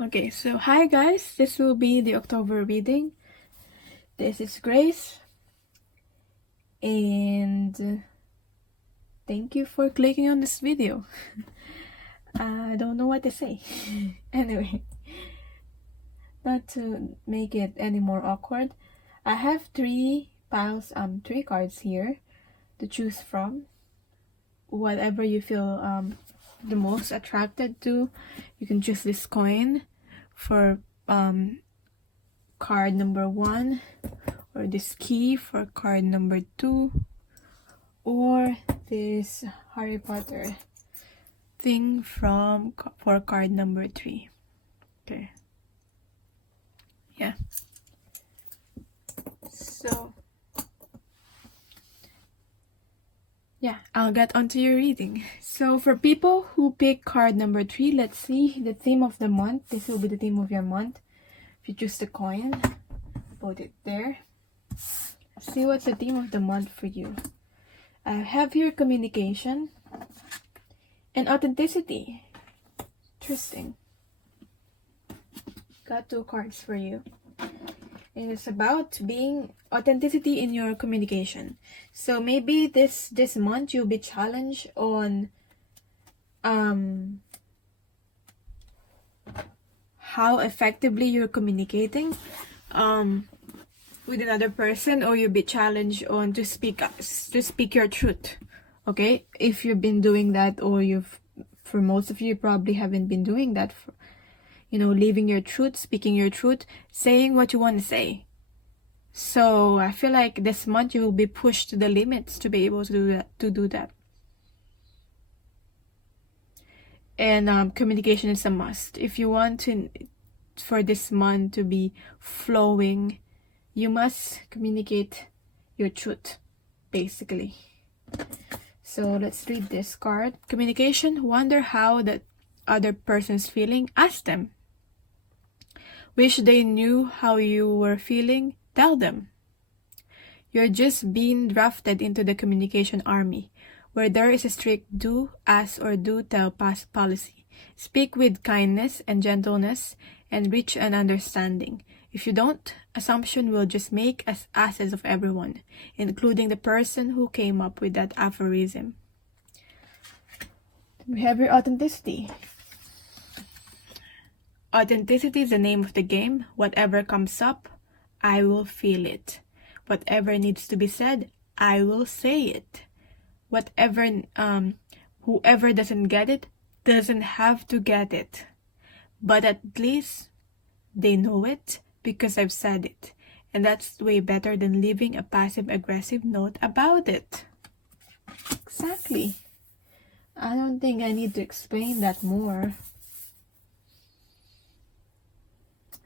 Okay, so hi guys, this will be the October reading. This is Grace, and thank you for clicking on this video. I don't know what to say. Anyway, not to make it any more awkward, I have three cards here to choose from. Whatever you feel the most attracted to, you can choose this coin for card number 1, or this key for card number 2, or this Harry Potter thing for card number 3. Okay. Yeah. So yeah, I'll get onto your reading. So for people who pick card number 3, let's see the theme of the month. This will be the theme of your month. If you choose the coin, put it there. See what's the theme of the month for you. I have here communication and authenticity. Interesting. Got 2 cards for you. And it's about being authenticity in your communication. So maybe this month you'll be challenged on how effectively you're communicating with another person, or you'll be challenged on to speak your truth. Okay, if you've been doing that, or for most of you probably haven't been doing that, living your truth, speaking your truth, saying what you want to say. So I feel like this month you will be pushed to the limits to be able to do that. And communication is a must. If you want for this month to be flowing, you must communicate your truth, basically. So let's read this card. Communication. Wonder how that other person's feeling. Ask them. Wish they knew how you were feeling. Tell them. You're just being drafted into the communication army, where there is a strict do, ask, or do tell policy. Speak with kindness and gentleness and reach an understanding. If you don't, assumption will just make us asses of everyone, including the person who came up with that aphorism. We have your authenticity. Authenticity is the name of the game. Whatever comes up, I will feel it. Whatever needs to be said, I will say it. Whoever doesn't get it, doesn't have to get it. But at least they know it because I've said it. And that's way better than leaving a passive-aggressive note about it. Exactly. I don't think I need to explain that more.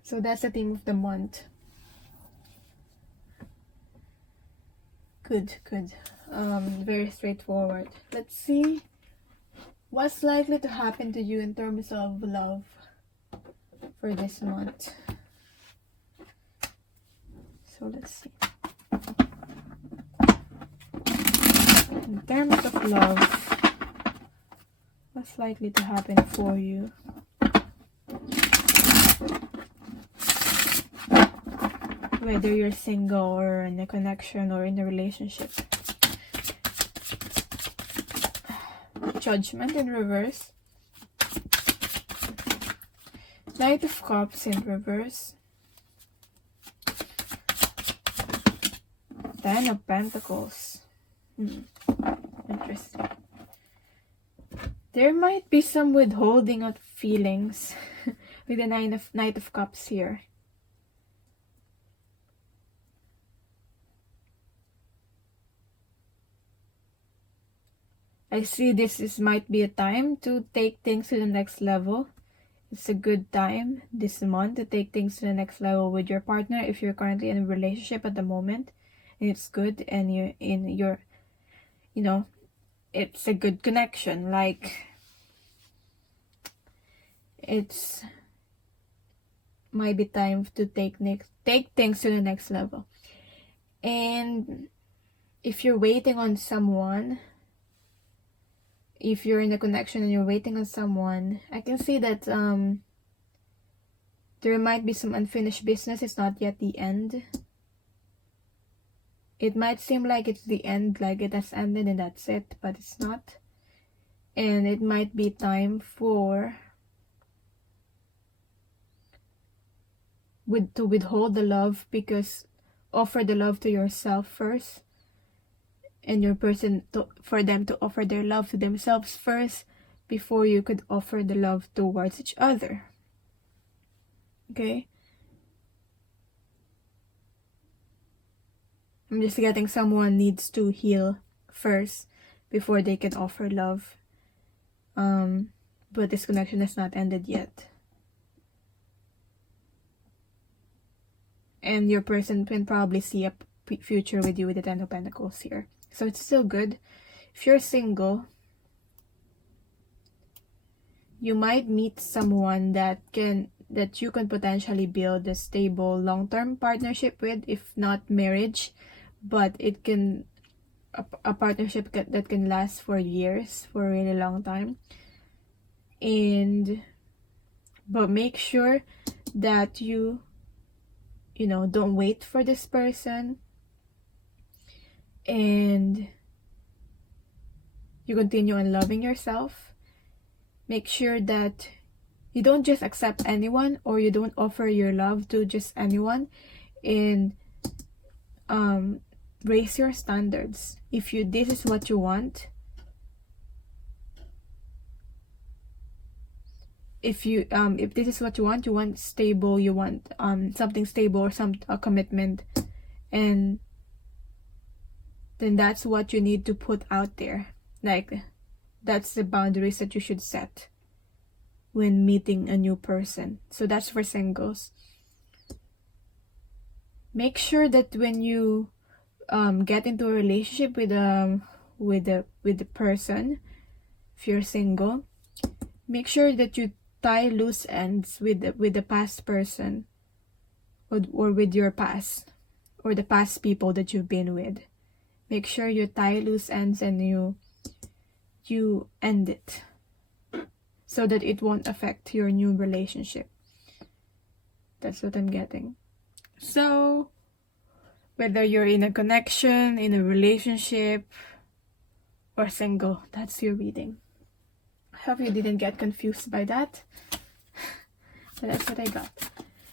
So that's the theme of the month. Good. Very straightforward. Let's see what's likely to happen to you in terms of love for this month. So let's see. In terms of love, what's likely to happen for you? Whether you're single or in a connection or in a relationship. Judgment in reverse. Knight of Cups in reverse. 10 of Pentacles. Interesting. There might be some withholding of feelings with the Knight of Cups here. I see this might be a time to take things to the next level. It's a good time this month to take things to the next level with your partner if you're currently in a relationship at the moment. And it's good, and you're in your, it's a good connection. Like, it's might be time to take things to the next level. And if you're waiting on someone, if you're in a connection and you're waiting on someone, I can see that There might be some unfinished business. It's not yet the end. It might seem like it's the end, like it has ended and that's it, but it's not. And it might be time for to withhold the love, because offer the love to yourself first, and your person for them to offer their love to themselves first before you could offer the love towards each other. Okay? I'm just getting someone needs to heal first before they can offer love. But this connection has not ended yet. And your person can probably see a future with you with the Ten of Pentacles here. So it's still good. If you're single, you might meet someone that you can potentially build a stable long-term partnership with, if not marriage, but it can a partnership that can last for years, for a really long time. But make sure that you know, don't wait for this person, and you continue on loving yourself. Make sure that you don't just accept anyone, or you don't offer your love to just anyone, and raise your standards. If this is what you want, if this is what you want stable, you want something stable, or a commitment, and then that's what you need to put out there. Like, that's the boundaries that you should set when meeting a new person. So that's for singles. Make sure that when you get into a relationship with the person, if you're single, make sure that you tie loose ends with the past person, or with your past, or the past people that you've been with. Make sure you tie loose ends and you end it, so that it won't affect your new relationship. That's what I'm getting. So whether you're in a connection, in a relationship, or single, that's your reading. I hope you didn't get confused by that. But that's what I got.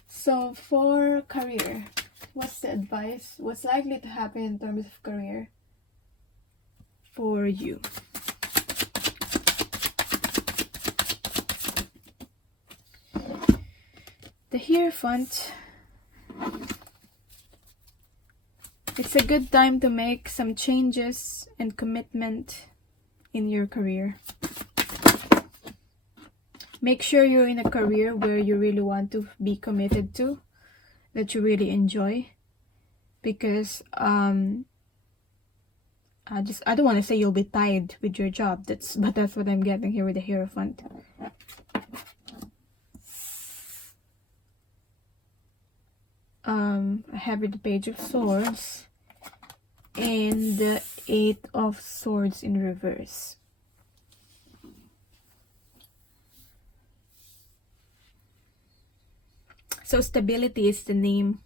So for career, what's the advice? What's likely to happen in terms of career for you? The Hierophant. It's a good time to make some changes and commitment in your career. Make sure you're in a career where you really want to be committed to, that you really enjoy, because I don't want to say you'll be tied with your job. But that's what I'm getting here with the Hierophant. I have the Page of Swords and the Eight of Swords in reverse. So stability is the name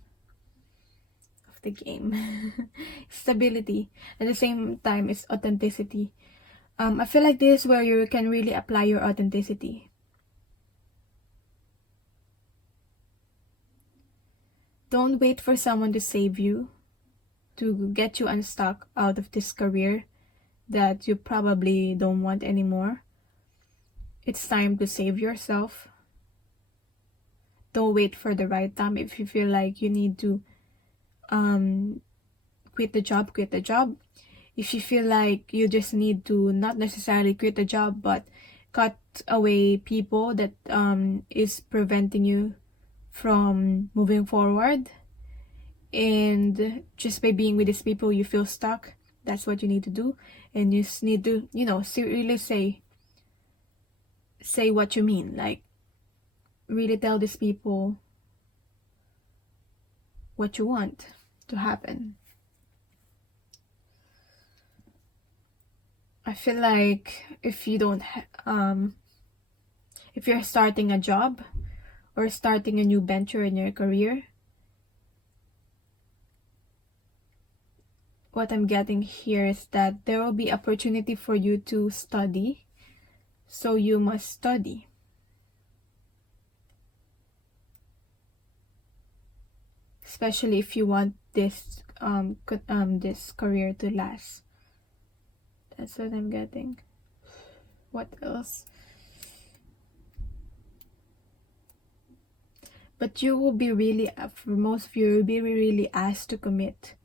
of the game. Stability. At the same time, it's authenticity. I feel like this is where you can really apply your authenticity. Don't wait for someone to save you, to get you unstuck out of this career that you probably don't want anymore. It's time to save yourself. Don't wait for the right time. If you feel like you need to quit the job, quit the job. If you feel like you just need to not necessarily quit the job, but cut away people that is preventing you from moving forward, and just by being with these people you feel stuck, that's what you need to do. And you just need to, really say what you mean. Like, really tell these people what you want to happen. I feel like if you don't if you're starting a job, or starting a new venture in your career. What I'm getting here is that there will be opportunity for you to study, so you must study. Especially if you want this this career to last. That's what I'm getting. What else? But you will be really, for most of you, you'll be really asked to commit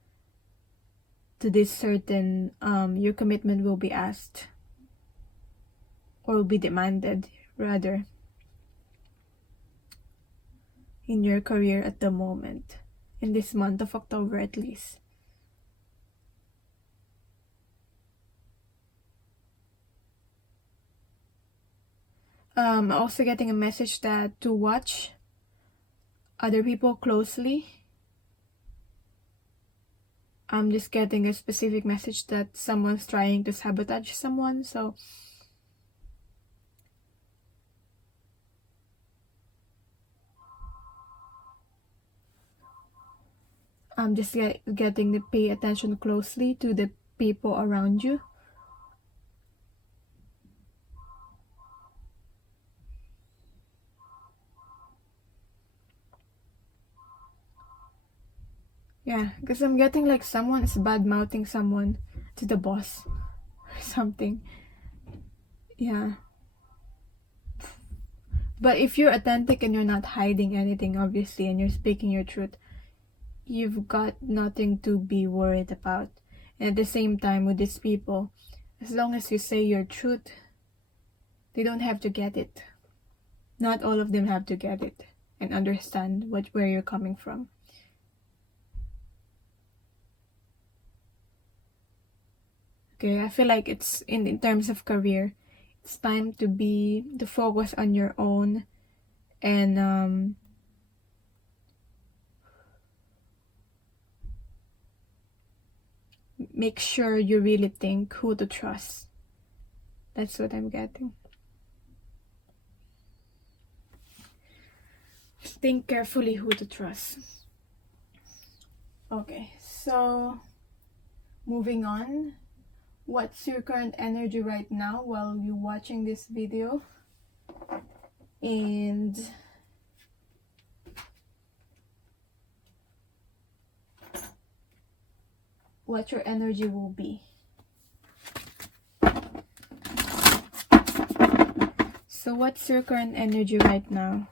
to this certain, your commitment will be asked, or will be demanded, rather, in your career at the moment, in this month of October at least. I'm also getting a message that to watch other people closely. I'm just getting a specific message that someone's trying to sabotage someone, so I'm just getting to pay attention closely to the people around you. Yeah, because I'm getting like someone is bad-mouthing someone to the boss or something. Yeah. But if you're authentic and you're not hiding anything, obviously, and you're speaking your truth, you've got nothing to be worried about. And at the same time, with these people, as long as you say your truth, they don't have to get it. Not all of them have to get it and understand where you're coming from. Okay, I feel like it's in terms of career, it's time to focus on your own and make sure you really think who to trust. That's what I'm getting. Think carefully who to trust. Okay, so moving on. What's your current energy right now while you're watching this video? And what your energy will be. So what's your current energy right now?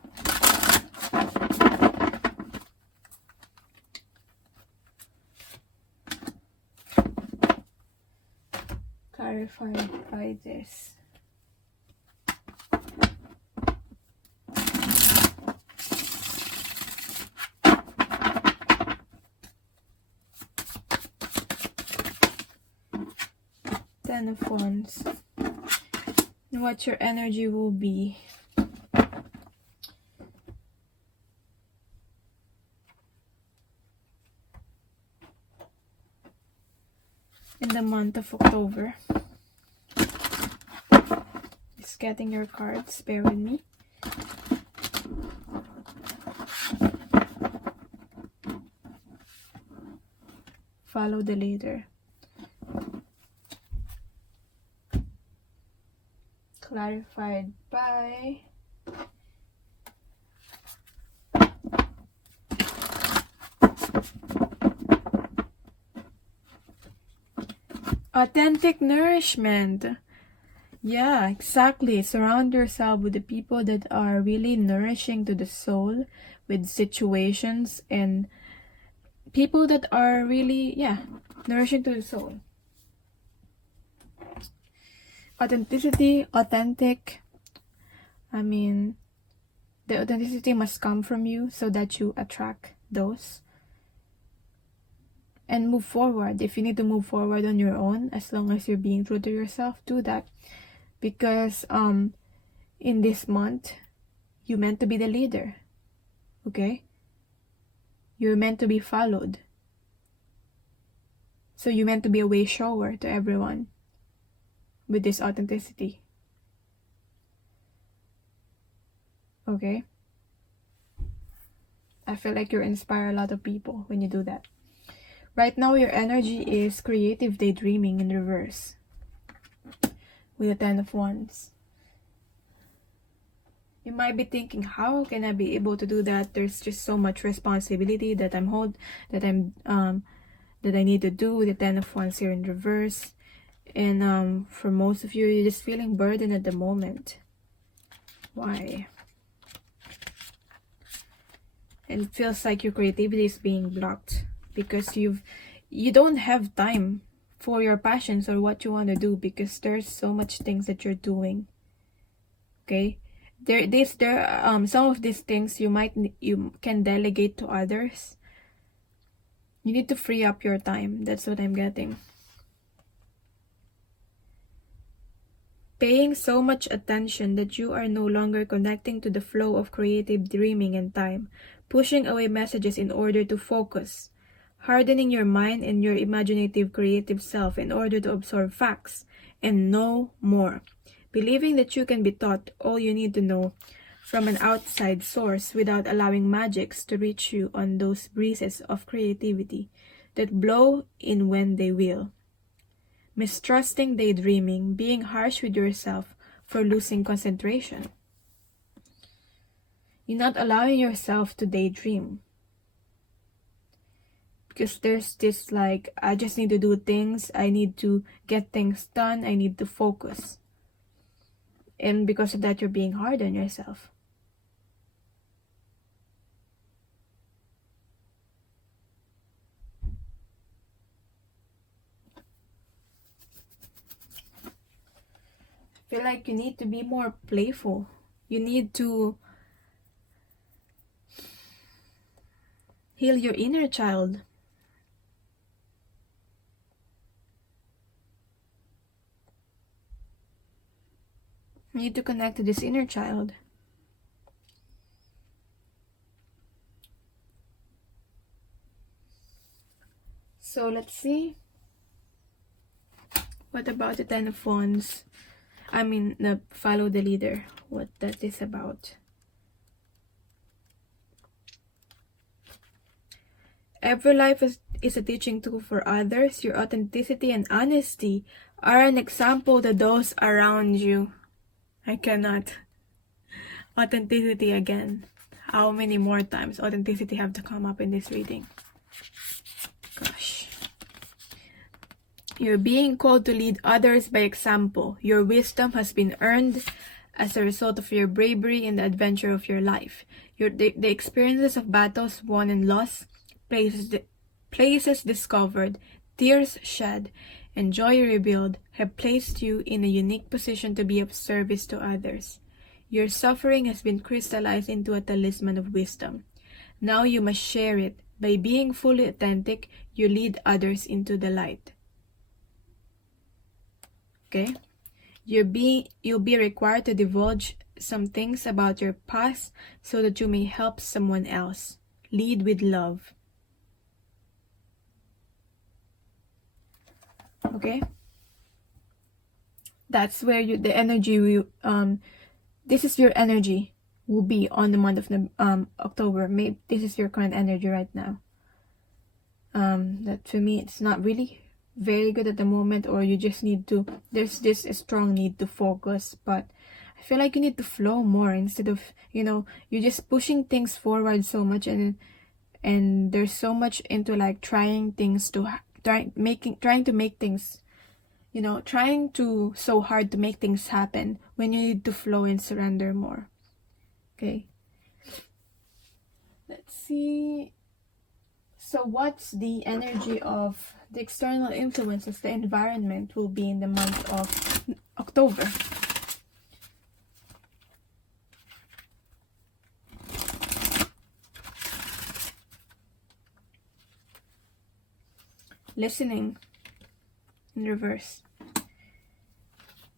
Clarified by this. Ten of Wands. And what your energy will be. In the month of October. Just getting your cards, bear with me. Follow the leader. Clarified by authentic nourishment. Yeah, exactly. Surround yourself with the people that are really nourishing to the soul, with situations and people that are really, nourishing to the soul. Authenticity, authentic. I mean, the authenticity must come from you so that you attract those. And move forward. If you need to move forward on your own, as long as you're being true to yourself, do that. Because in this month, you're meant to be the leader. Okay? You're meant to be followed. So you're meant to be a way shower to everyone with this authenticity. Okay? I feel like you inspire a lot of people when you do that. Right now, your energy is creative daydreaming in reverse with the 10 of Wands. You might be thinking, how can I be able to do that? There's just so much responsibility that I need to do with the 10 of Wands here in reverse. And for most of you, you're just feeling burdened at the moment. Why? And it feels like your creativity is being blocked because you don't have time for your passions or what you want to do because there's so much things that you're doing. Okay, some of these things you can delegate to others. You need to free up your time. That's what I'm getting. Paying so much attention that you are no longer connecting to the flow of creative dreaming and time, pushing away messages in order to focus, hardening your mind and your imaginative creative self in order to absorb facts and know more, believing that you can be taught all you need to know from an outside source without allowing magics to reach you on those breezes of creativity that blow in when they will. Mistrusting daydreaming, being harsh with yourself for losing concentration. You're not allowing yourself to daydream. Because there's this like, I just need to do things, I need to get things done, I need to focus. And because of that, you're being hard on yourself. I feel like you need to be more playful. You need to heal your inner child. You need to connect to this inner child. So let's see. What about the 10 of Wands? I mean, the follow the leader. What that is about. Every life is a teaching tool for others. Your authenticity and honesty are an example to those around you. I cannot. Authenticity again. How many more times authenticity have to come up in this reading? Gosh. You're being called to lead others by example. Your wisdom has been earned as a result of your bravery in the adventure of your life. The experiences of battles won and lost, places discovered, tears shed, and joy revealed have placed you in a unique position to be of service to others. Your suffering has been crystallized into a talisman of wisdom. Now you must share it. By being fully authentic, you lead others into the light. Okay? You'll be required to divulge some things about your past so that you may help someone else. Lead with love. Okay? That's where the energy will, this is your energy will be on the month of October. Maybe this is your current energy right now. That for me, it's not really very good at the moment, or you just need to, there's this strong need to focus, but I feel like you need to flow more instead of, you're just pushing things forward so much, and there's so much into like trying to make things, trying to so hard to make things happen when you need to flow and surrender more. Okay, let's see. So what's the energy of the external influences, the environment will be in the month of October? Listening in reverse.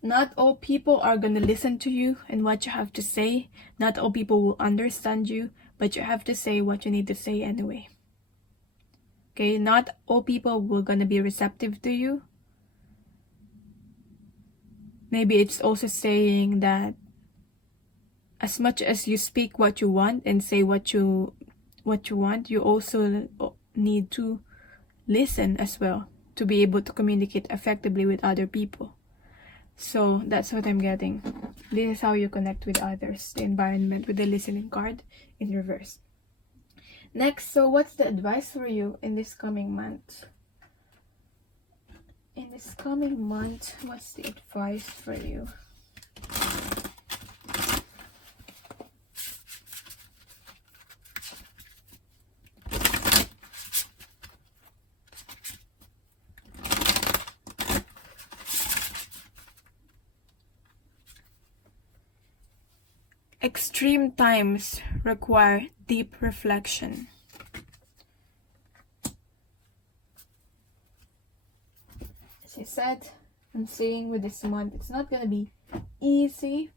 Not all people are going to listen to you and what you have to say. Not all people will understand you, but you have to say what you need to say anyway. Okay, not all people will gonna be receptive to you. Maybe it's also saying that as much as you speak what you want and say what you what you want, you also need to listen as well to be able to communicate effectively with other people. So that's what I'm getting. This is how you connect with others, the environment, with the listening card in reverse. Next, so what's the advice for you in this coming month? In this coming month, what's the advice for you? Extreme times require deep reflection. As I said, I'm saying with this month, it's not going to be easy,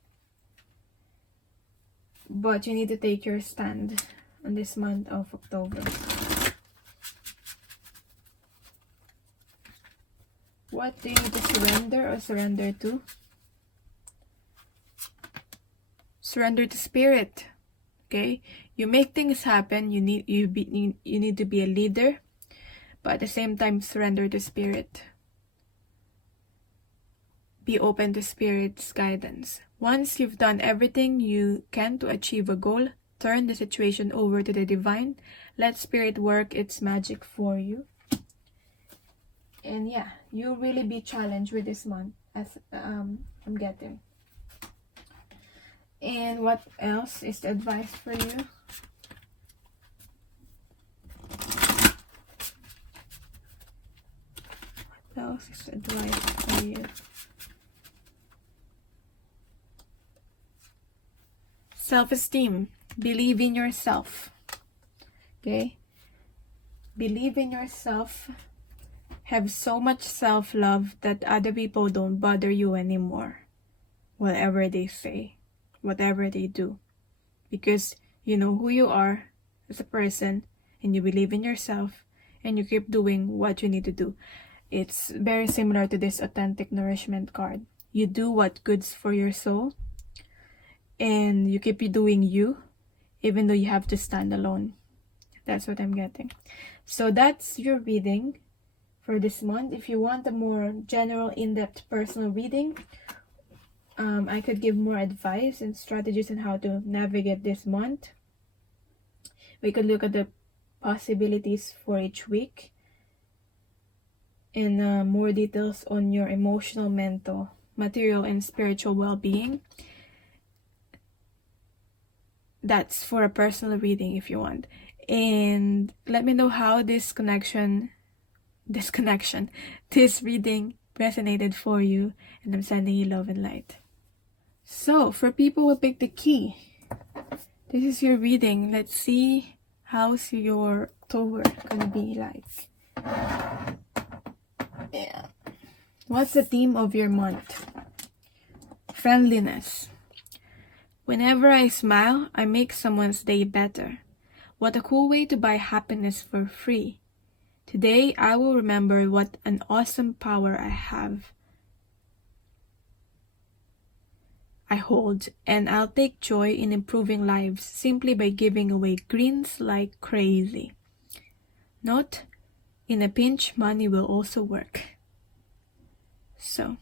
but you need to take your stand on this month of October. What do you need to surrender or surrender to? Surrender to spirit. Okay, you make things happen. You need to be a leader, but at the same time, surrender to spirit. Be open to spirit's guidance. Once you've done everything you can to achieve a goal, turn the situation over to the divine. Let spirit work its magic for you. And yeah, you'll really be challenged with this month, as I'm getting. And what else is the advice for you? What else is the advice for you? Self-esteem. Believe in yourself. Okay? Believe in yourself. Have so much self-love that other people don't bother you anymore. Whatever they say. Whatever they do, because you know who you are as a person, and you believe in yourself, and you keep doing what you need to do. It's very similar to this authentic nourishment card. You do what good's for your soul, and you keep doing you, even though you have to stand alone. That's what I'm getting. So that's your reading for this month. If you want a more general, in-depth personal reading, I could give more advice and strategies on how to navigate this month. We could look at the possibilities for each week and more details on your emotional, mental, material, and spiritual well-being. That's for a personal reading if you want. And let me know how this reading resonated for you. And I'm sending you love and light. So, for people who picked the key, this is your reading. Let's see how's your October gonna be like. Yeah. What's the theme of your month? Friendliness. Whenever I smile, I make someone's day better. What a cool way to buy happiness for free. Today, I will remember what an awesome power I hold, and I'll take joy in improving lives simply by giving away greens like crazy. Note, in a pinch, money will also work. So,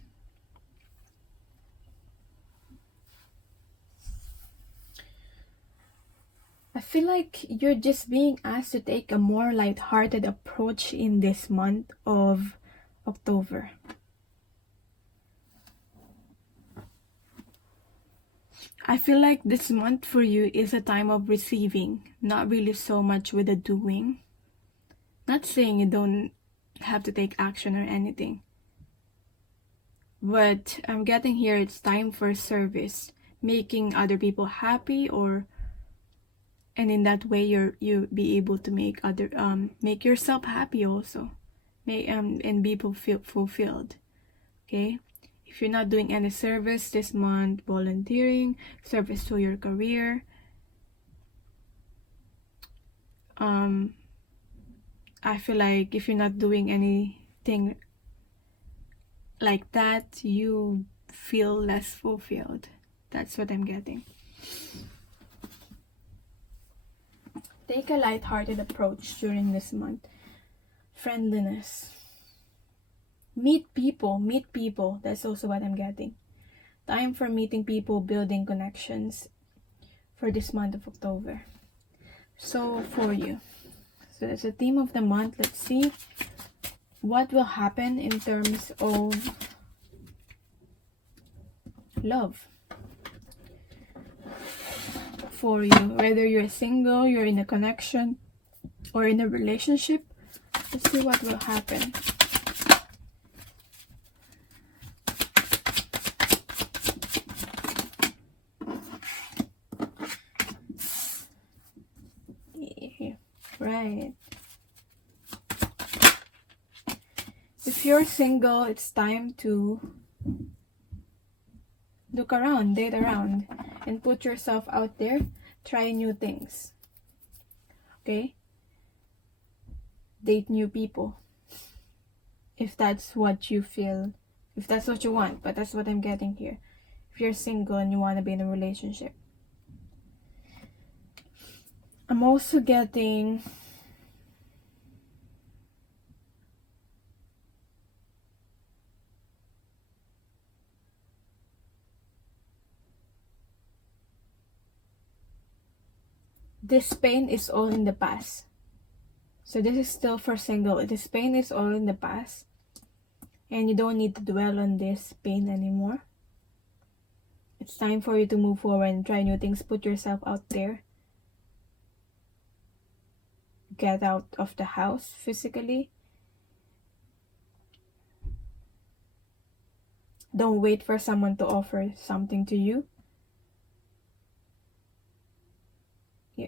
I feel like you're just being asked to take a more light-hearted approach in this month of October. I feel like this month for you is a time of receiving, not really so much with the doing. Not saying you don't have to take action or anything. But I'm getting here it's time for service, making other people happy, and in that way you be able to make yourself happy also. And be fulfilled. Okay? If you're not doing any service this month, volunteering, service to your career, I feel like if you're not doing anything like that, you feel less fulfilled. That's what I'm getting. Take a light-hearted approach during this month. Friendliness. Meet people. That's also what I'm getting. Time for meeting people, building connections for this month of October. So for you, so that's the theme of the month. Let's see what will happen in terms of love for you, whether you're single, you're in a connection, or in a relationship. Let's see what will happen. Right. If you're single, it's time to look around, date around, and put yourself out there. Try new things. Okay? Date new people. If that's what you feel, if that's what you want, but that's what I'm getting here. If you're single and you want to be in a relationship. I'm also getting this pain is all in the past. So this is still for single. This pain is all in the past. And you don't need to dwell on this pain anymore. It's time for you to move forward and try new things. Put yourself out there. Get out of the house physically. Don't wait for someone to offer something to you.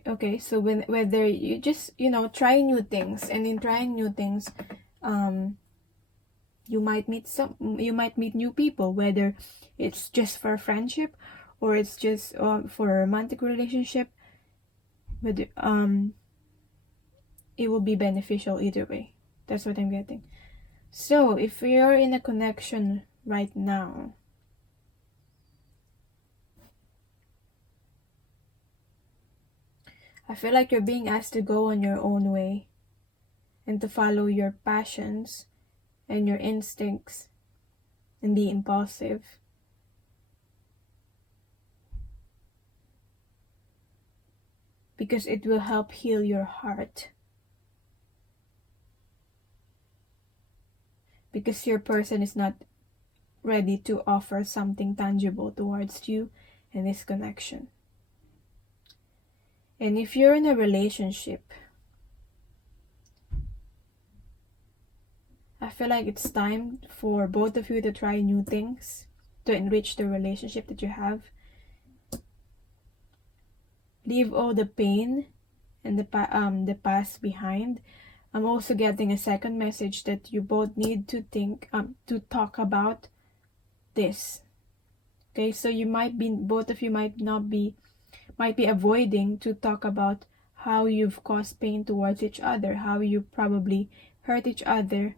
Okay, so whether you just, try new things, and in trying new things, you might meet new people, whether it's just for a friendship or it's just for a romantic relationship. Whether it will be beneficial either way. That's what I'm getting. So if you're in a connection right now, I feel like you're being asked to go on your own way and to follow your passions and your instincts and be impulsive. Because it will help heal your heart. Because your person is not ready to offer something tangible towards you in this connection. And if you're in a relationship, I feel like it's time for both of you to try new things to enrich the relationship that you have. Leave all the pain and the past behind. I'm also getting a second message that you both need to talk about this. Okay, so both of you might be avoiding to talk about how you've caused pain towards each other, how you probably hurt each other,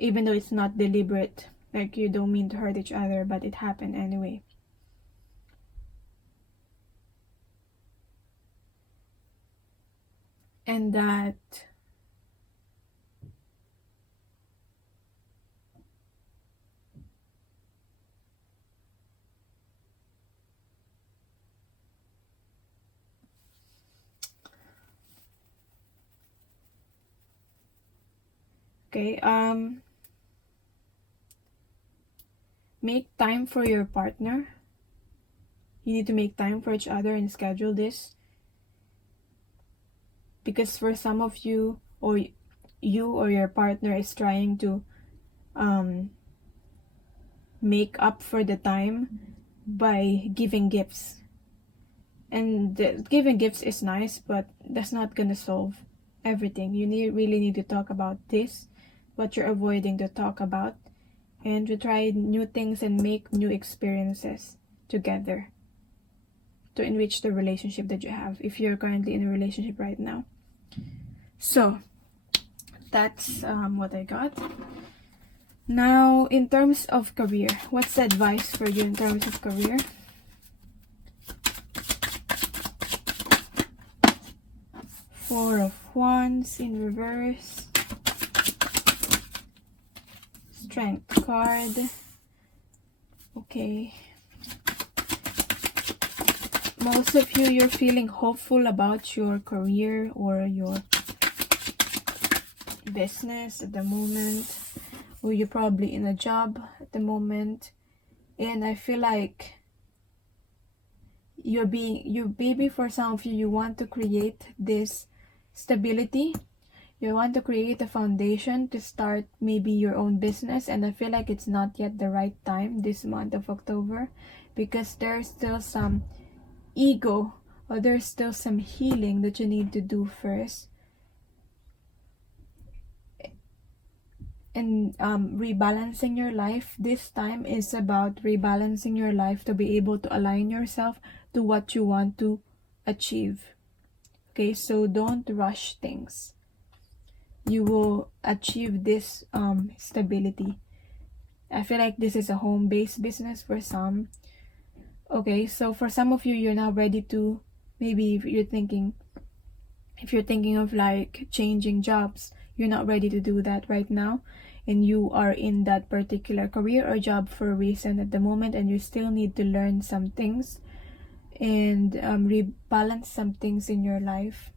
even though it's not deliberate, like you don't mean to hurt each other, but it happened anyway. And that okay, make time for your partner. You need to make time for each other and schedule this. Because for some of you, or your partner is trying to make up for the time by giving gifts. And giving gifts is nice, but that's not gonna solve everything. You really need to talk about this, what you're avoiding to talk about, and to try new things and make new experiences together to enrich the relationship that you have, if you're currently in a relationship right now. So that's what I got. Now, in terms of career, what's the advice for you in terms of career? Four of Wands in reverse. Strength card. Okay. Most of you, you're feeling hopeful about your career or your business at the moment. Or you're probably in a job at the moment. And I feel like maybe for some of you, you want to create this stability. You want to create a foundation to start maybe your own business, and I feel like it's not yet the right time this month of October, because there's still some ego, or there's still some healing that you need to do first. And rebalancing your life this time is about rebalancing your life to be able to align yourself to what you want to achieve. Okay, so don't rush things. You will achieve this stability. I feel like this is a home-based business for some. Okay, so for some of you, you're now ready to, maybe if you're thinking of like changing jobs, you're not ready to do that right now, and you are in that particular career or job for a reason at the moment, and you still need to learn some things and rebalance some things in your life.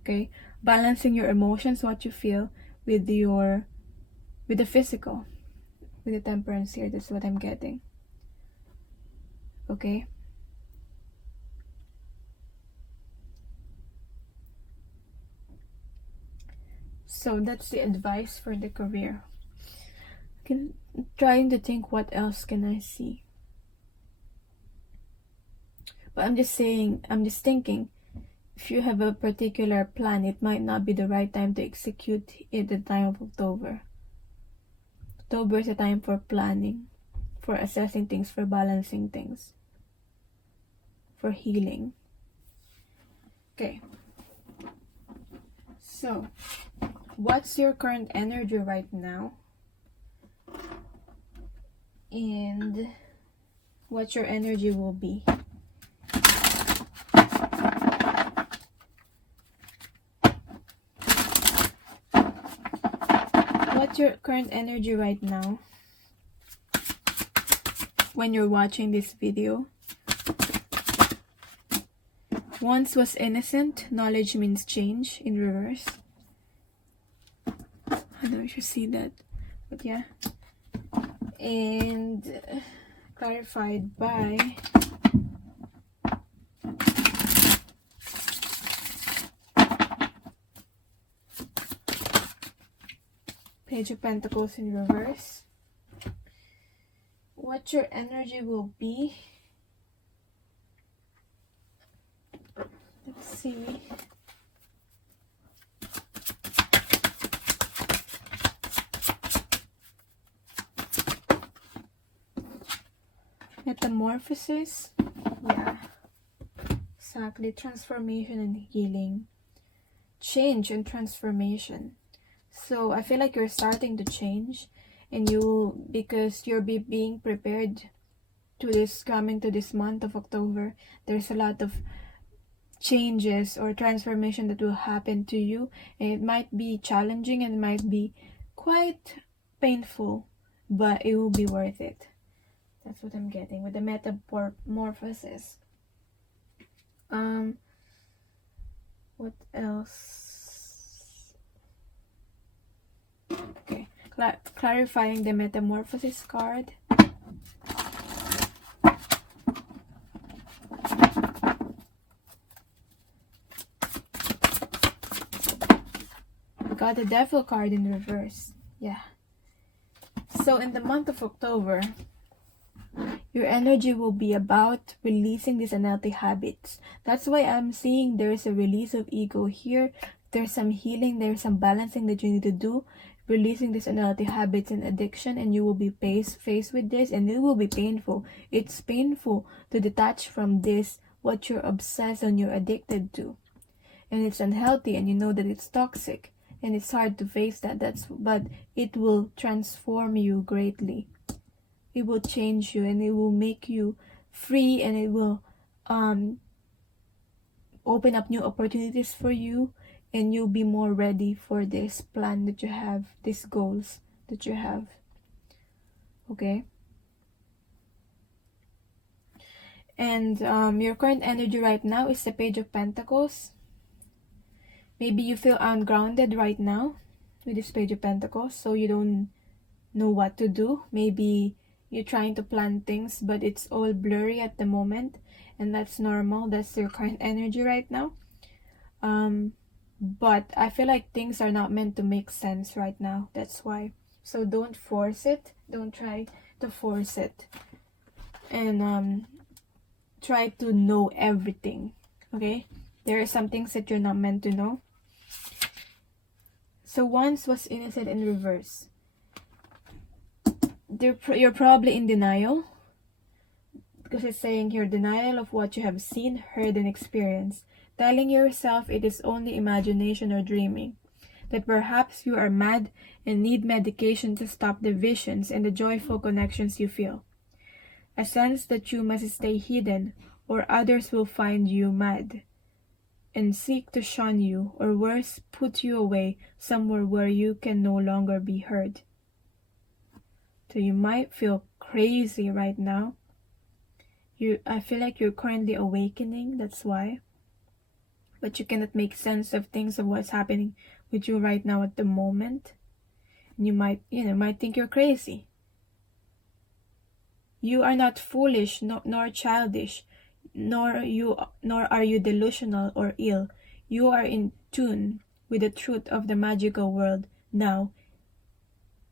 Okay, balancing your emotions, what you feel, with the physical, with the Temperance here. That's what I'm getting. Okay. So that's the advice for the career. Trying to think what else can I see. But I'm just thinking, if you have a particular plan, it might not be the right time to execute it at the time of October. October is a time for planning, for assessing things, for balancing things, for healing. Okay. So, what's your current energy right now? And what your energy will be? What's your current energy right now when you're watching this video? Once was innocent, knowledge means change in reverse. I don't know if you see that, but yeah. And clarified by Page of Pentacles in reverse. What your energy will be. Let's see. Metamorphosis. Yeah. Exactly. Transformation and healing. Change and transformation. So I feel like you're starting to change, and because you're being prepared to this coming to this month of October. There's a lot of changes or transformation that will happen to you, and it might be challenging and it might be quite painful, but it will be worth it. That's what I'm getting with the metamorphosis. What else? Okay, clarifying the metamorphosis card. Got the Devil card in reverse. Yeah. So in the month of October, your energy will be about releasing these unhealthy habits. That's why I'm seeing there's a release of ego here. There's some healing, there's some balancing that you need to do. Releasing these unhealthy habits and addiction, and you will be faced with this, and it will be painful. It's painful to detach from this, what you're obsessed and you're addicted to. And it's unhealthy, and you know that it's toxic. And it's hard to face that. But it will transform you greatly. It will change you, and it will make you free, and it will open up new opportunities for you, and you'll be more ready for this plan that you have, these goals that you have. Okay? And your current energy right now is the Page of Pentacles. Maybe you feel ungrounded right now with this Page of Pentacles, so you don't know what to do. Maybe you're trying to plan things, but it's all blurry at the moment, and that's normal. That's your current energy right now. But I feel like things are not meant to make sense right now. That's why. So don't force it. Don't try to force it. And try to know everything. Okay? There are some things that you're not meant to know. So Wands was innocent in reverse. You're probably in denial, because it's saying here, denial of what you have seen, heard, and experienced, telling yourself it is only imagination or dreaming, that perhaps you are mad and need medication to stop the visions and the joyful connections you feel. A sense that you must stay hidden, or others will find you mad and seek to shun you, or worse, put you away somewhere where you can no longer be heard. So you might feel crazy right now. I feel like you're currently awakening, that's why. But you cannot make sense of things, of what's happening with you right now at the moment. And you might think you're crazy. You are not foolish nor childish, nor are you delusional or ill. You are in tune with the truth of the magical world now,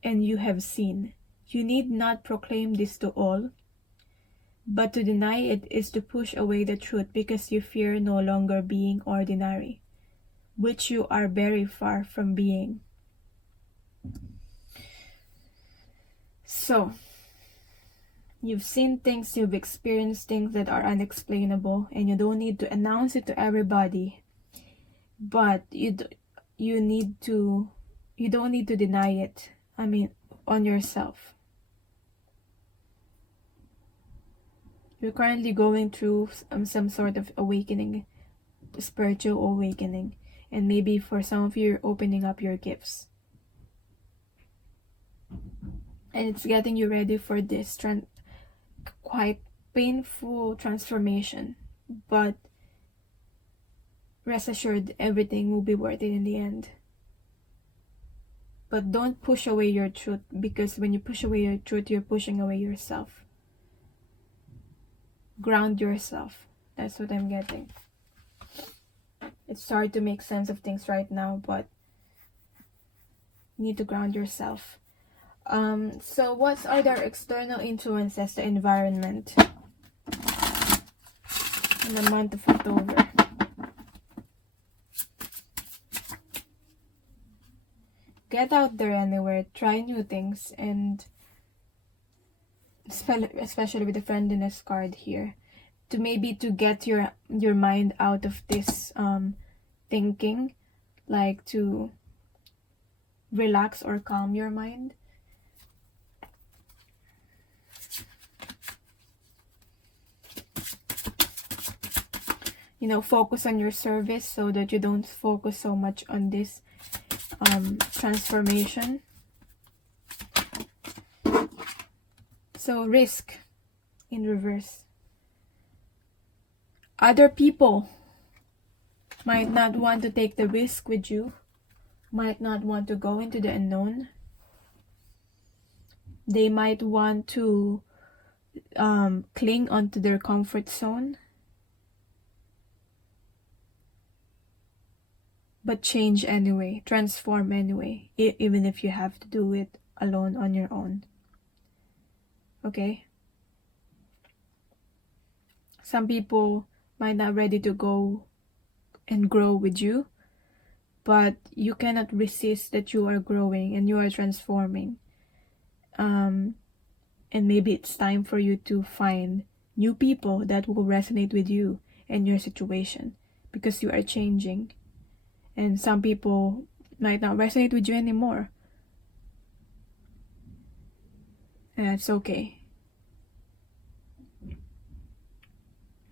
and you have seen. You need not proclaim this to all, but to deny it is to push away the truth, because you fear no longer being ordinary, which you are very far from being. So, you've seen things, you've experienced things that are unexplainable, and you don't need to announce it to everybody, but you don't need to deny it, on yourself. You're currently going through some sort of awakening, spiritual awakening, and maybe for some of you, you're opening up your gifts. And it's getting you ready for this quite painful transformation. But rest assured, everything will be worth it in the end. But don't push away your truth, because when you push away your truth, you're pushing away yourself. Ground yourself. That's what I'm getting. It's hard to make sense of things right now, but you need to ground yourself. So what are their external influences, the environment, in the month of October? Get out there anywhere, try new things, and especially with the friendliness card here, to get your mind out of this thinking, like to relax or calm your mind. Focus on your service so that you don't focus so much on this transformation. So risk in reverse. Other people might not want to take the risk with you, might not want to go into the unknown. They might want to cling onto their comfort zone. But change anyway, transform anyway, even if you have to do it alone on your own. Okay? Some people might not ready to go and grow with you, but you cannot resist that you are growing and you are transforming. And maybe it's time for you to find new people that will resonate with you and your situation, because you are changing. And some people might not resonate with you anymore. And that's okay.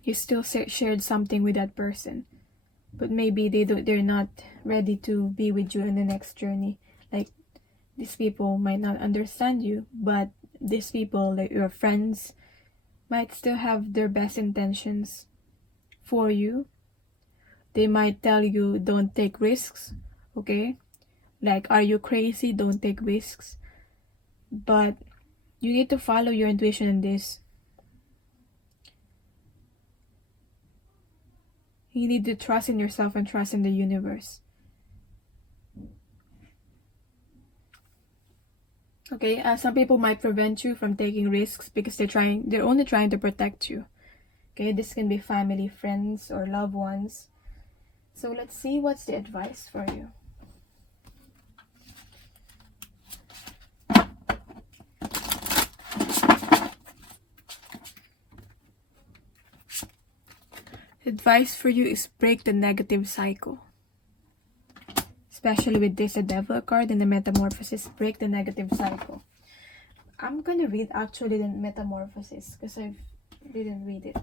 You still shared something with that person. but maybe they're not ready to be with you in the next journey. Like, these people might not understand you, but these people, like your friends, might still have their best intentions for you. They might tell you, don't take risks, okay? Like, are you crazy? Don't take risks. But you need to follow your intuition in this. You need to trust in yourself and trust in the universe. Okay, some people might prevent you from taking risks because they're only trying to protect you. Okay, this can be family, friends, or loved ones. So let's see what's the advice for you. Advice for you is break the negative cycle. Especially with this, the Devil card and the Metamorphosis, break the negative cycle. I'm gonna read actually the Metamorphosis because I didn't read it.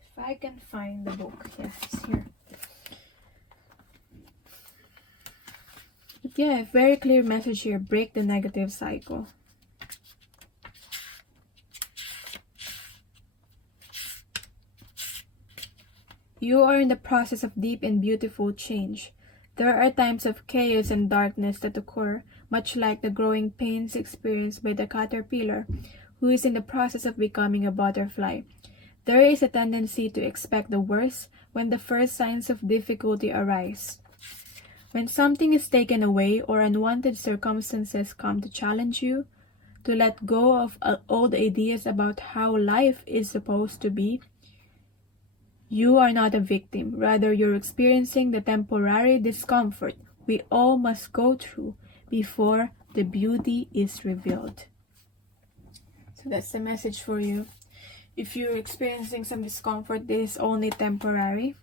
If I can find the book, yeah, it's here. But yeah, very clear message here, break the negative cycle. You are in the process of deep and beautiful change. There are times of chaos and darkness that occur, much like the growing pains experienced by the caterpillar, who is in the process of becoming a butterfly. There is a tendency to expect the worst when the first signs of difficulty arise. When something is taken away or unwanted circumstances come to challenge you, to let go of old ideas about how life is supposed to be, you are not a victim. Rather, you're experiencing the temporary discomfort we all must go through before the beauty is revealed. So that's the message for you. If you're experiencing some discomfort, this is only temporary.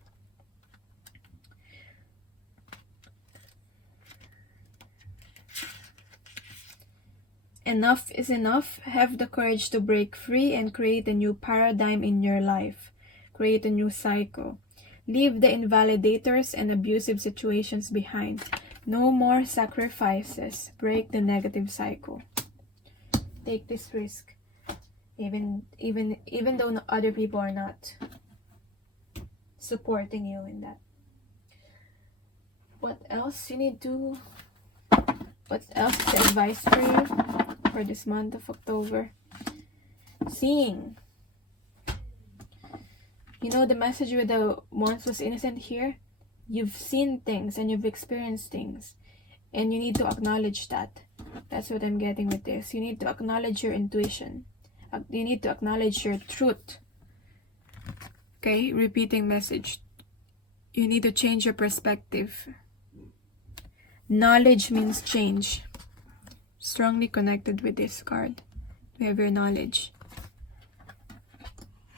Enough is enough. Have the courage to break free and create a new paradigm in your life. Create a new cycle. Leave the invalidators and abusive situations behind. No more sacrifices. Break the negative cycle. Take this risk. Even though other people are not supporting you in that. What else is the advice for you for this month of October? Seeing. You know the message with the once was innocent here? You've seen things and you've experienced things. And you need to acknowledge that. That's what I'm getting with this. You need to acknowledge your intuition. You need to acknowledge your truth. Okay, repeating message. You need to change your perspective. Knowledge means change. Strongly connected with this card. We have your knowledge.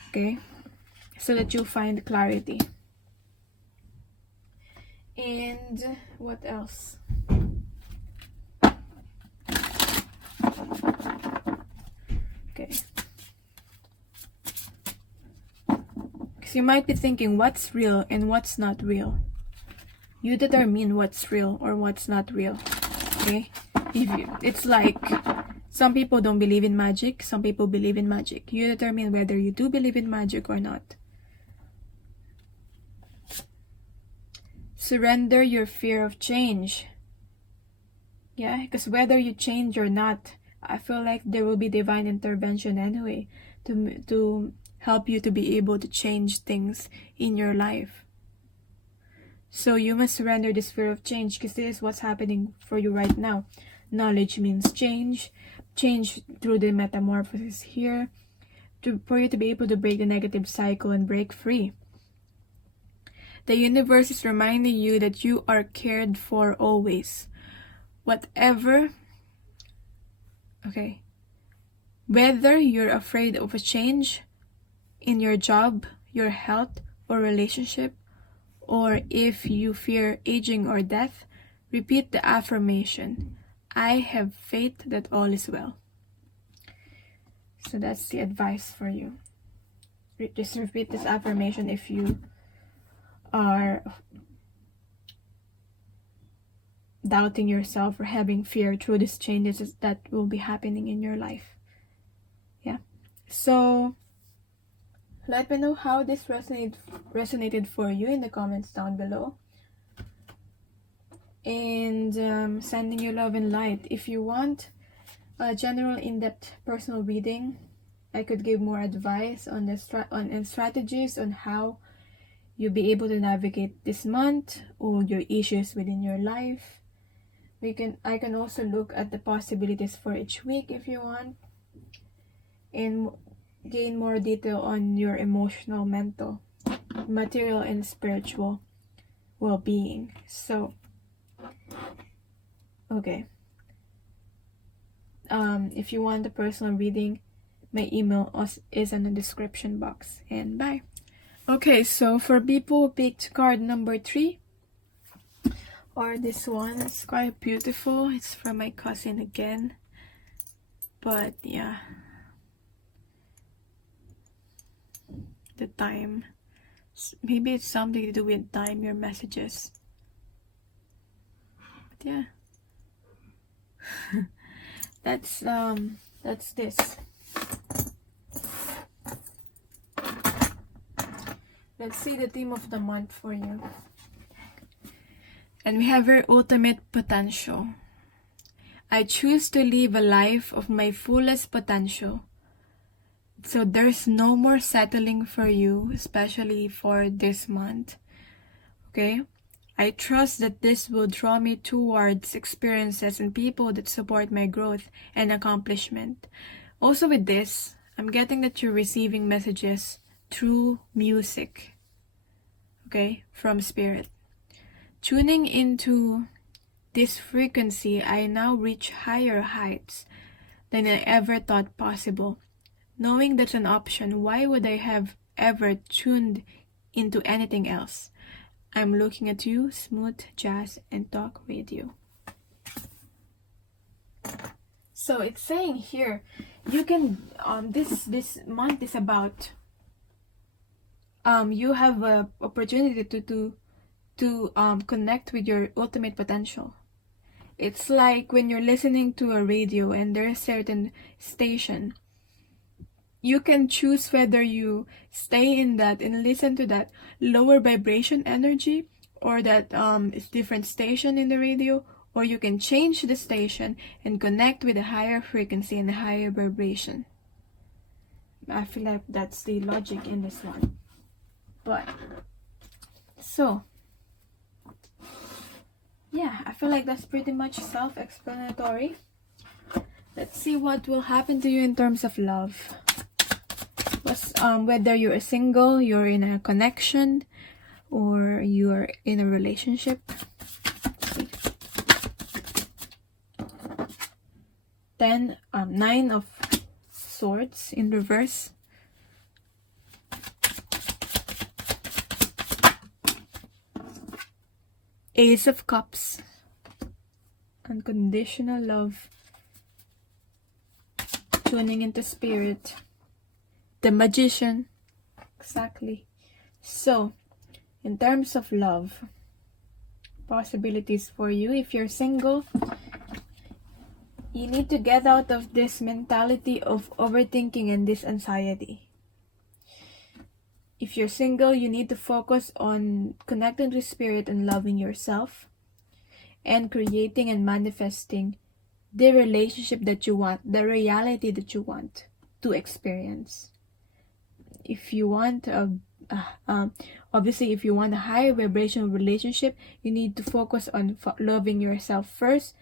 Okay, so that you find clarity. And what else? Okay. Because you might be thinking what's real and what's not real. You determine what's real or what's not real. Okay? It's like some people don't believe in magic, some people believe in magic. You determine whether you do believe in magic or not. Surrender your fear of change. Yeah, because whether you change or not, I feel like there will be divine intervention anyway to help you to be able to change things in your life. So you must surrender this fear of change because this is what's happening for you right now. Knowledge means change. Change through the metamorphosis here. For you to be able to break the negative cycle and break free. The universe is reminding you that you are cared for always. Whether you're afraid of a change in your job, your health, or relationship, or if you fear aging or death, repeat the affirmation, I have faith that all is well. So that's the advice for you. just repeat this affirmation if you are doubting yourself or having fear through these changes that will be happening in your life. Yeah. So let me know how this resonated for you in the comments down below. And sending you love and light. If you want a general in-depth personal reading, I could give more advice on the and strategies on how you'll be able to navigate this month or your issues within your life. I can also look at the possibilities for each week if you want, and gain more detail on your emotional, mental, material, and spiritual well-being. So okay, if you want the personal reading, my email is in the description box. And bye. Okay, so for people who picked card number 3, or this one, it's quite beautiful. It's from my cousin again, but yeah, the time, maybe it's something to do with time, your messages. But yeah, that's this. Let's see the theme of the month for you. And we have your ultimate potential. I choose to live a life of my fullest potential. So there's no more settling for you, especially for this month. Okay? I trust that this will draw me towards experiences and people that support my growth and accomplishment. Also with this, I'm getting that you're receiving messages through music, okay, from Spirit. Tuning into this frequency, I now reach higher heights than I ever thought possible. Knowing that's an option, why would I have ever tuned into anything else? I'm looking at you, smooth jazz and talk radio. So it's saying here, you can this month is about you have a opportunity to connect with your ultimate potential. It's like when you're listening to a radio and there's a certain station, you can choose whether you stay in that and listen to that lower vibration energy, or that different station in the radio, or you can change the station and connect with a higher frequency and a higher vibration. I feel like that's the logic in this one. But so yeah, I feel like that's pretty much self-explanatory. Let's see what will happen to you in terms of love. Whether you're single, you're in a connection, or you're in a relationship. Then 9 of Swords in reverse. Ace of Cups. Unconditional love. Tuning into Spirit. The Magician. Exactly. So, in terms of love, possibilities for you. If you're single, you need to get out of this mentality of overthinking and this anxiety. If you're single, you need to focus on connecting to Spirit and loving yourself, and creating and manifesting the relationship that you want, the reality that you want to experience. If you want obviously, if you want a higher vibrational relationship, you need to focus on loving yourself first,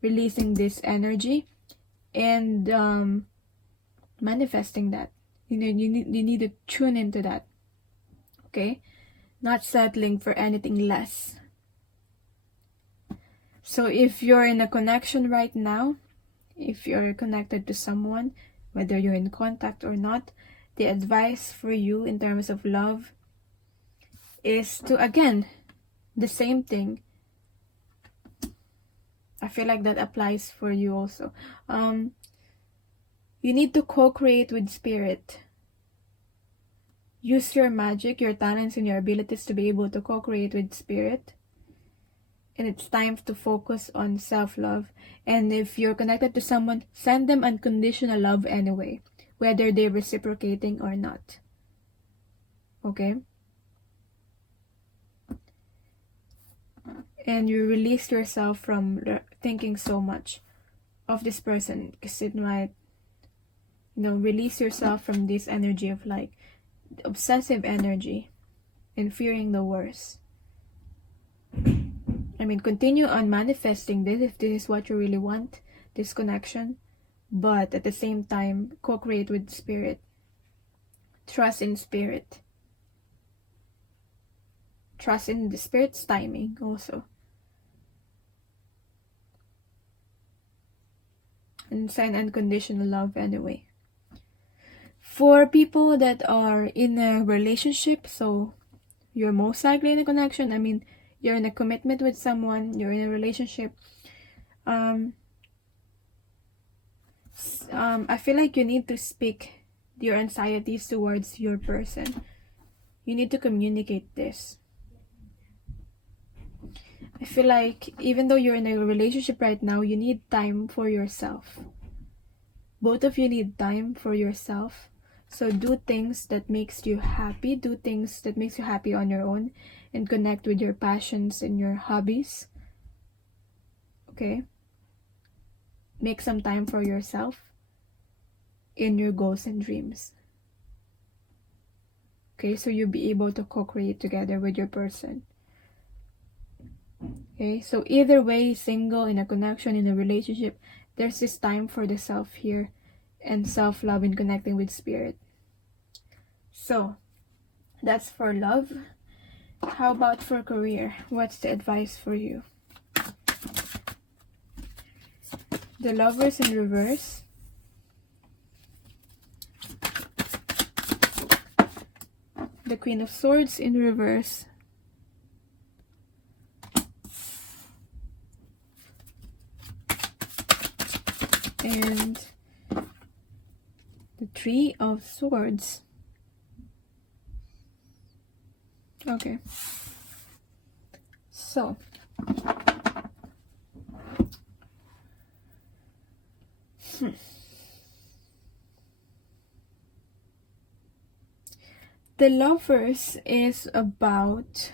releasing this energy, and manifesting that. You need to tune into that. Okay, not settling for anything less. So if you're in a connection right now, if you're connected to someone, whether you're in contact or not, the advice for you in terms of love is to, again, the same thing. I feel like that applies for you also. You need to co-create with Spirit. use your magic, your talents, and your abilities to be able to co-create with spirit. And it's time to focus on self-love. And if you're connected to someone, send them unconditional love anyway, whether they're reciprocating or not. Okay? And you release yourself from thinking so much of this person, because it might, release yourself from this energy of like obsessive energy and fearing the worst. I mean, continue on manifesting this if this is what you really want, this connection, but at the same time, co-create with spirit. Trust in spirit. Trust in the spirit's timing also. And send unconditional love anyway. For people that are in a relationship, so you're most likely in a connection, I mean, you're in a commitment with someone, you're in a relationship, I feel like you need to speak your anxieties towards your person. You need to communicate this. I feel like even though you're in a relationship right now, you need time for yourself. Both of you need time for yourself. So do things that makes you happy. Do things that makes you happy on your own. And connect with your passions and your hobbies. Okay? Make some time for yourself in your goals and dreams. Okay? So you'll be able to co-create together with your person. Okay? So either way, single, in a connection, in a relationship, there's this time for the self here. And self-love and connecting with spirit. So, that's for love. How about for career? What's the advice for you? The Lovers in reverse. The Queen of Swords in reverse. And the Three of Swords. Okay. So. The Lovers is about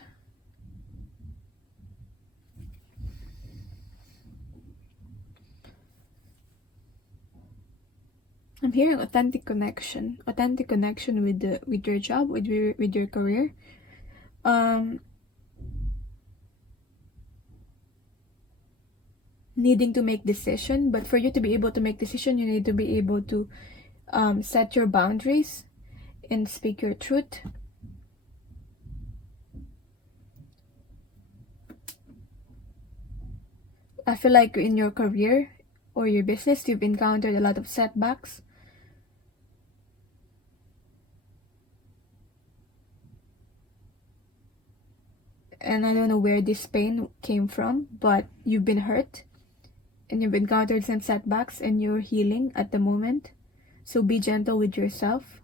I'm hearing authentic connection with your job, with your career. Needing to make decision, but for you to be able to make decision, you need to be able to set your boundaries and speak your truth. I feel like in your career or your business, you've encountered a lot of setbacks. And I don't know where this pain came from, but you've been hurt and you've encountered some setbacks and you're healing at the moment. So be gentle with yourself.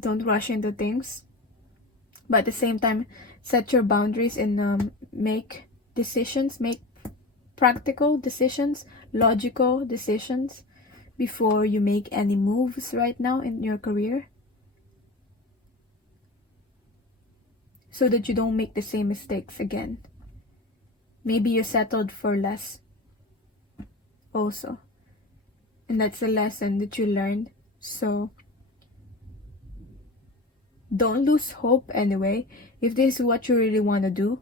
Don't rush into things. But at the same time, set your boundaries and make decisions, make practical decisions, logical decisions before you make any moves right now in your career. So that you don't make the same mistakes again. Maybe you settled for less also. And that's a lesson that you learned. So don't lose hope anyway. If this is what you really want to do,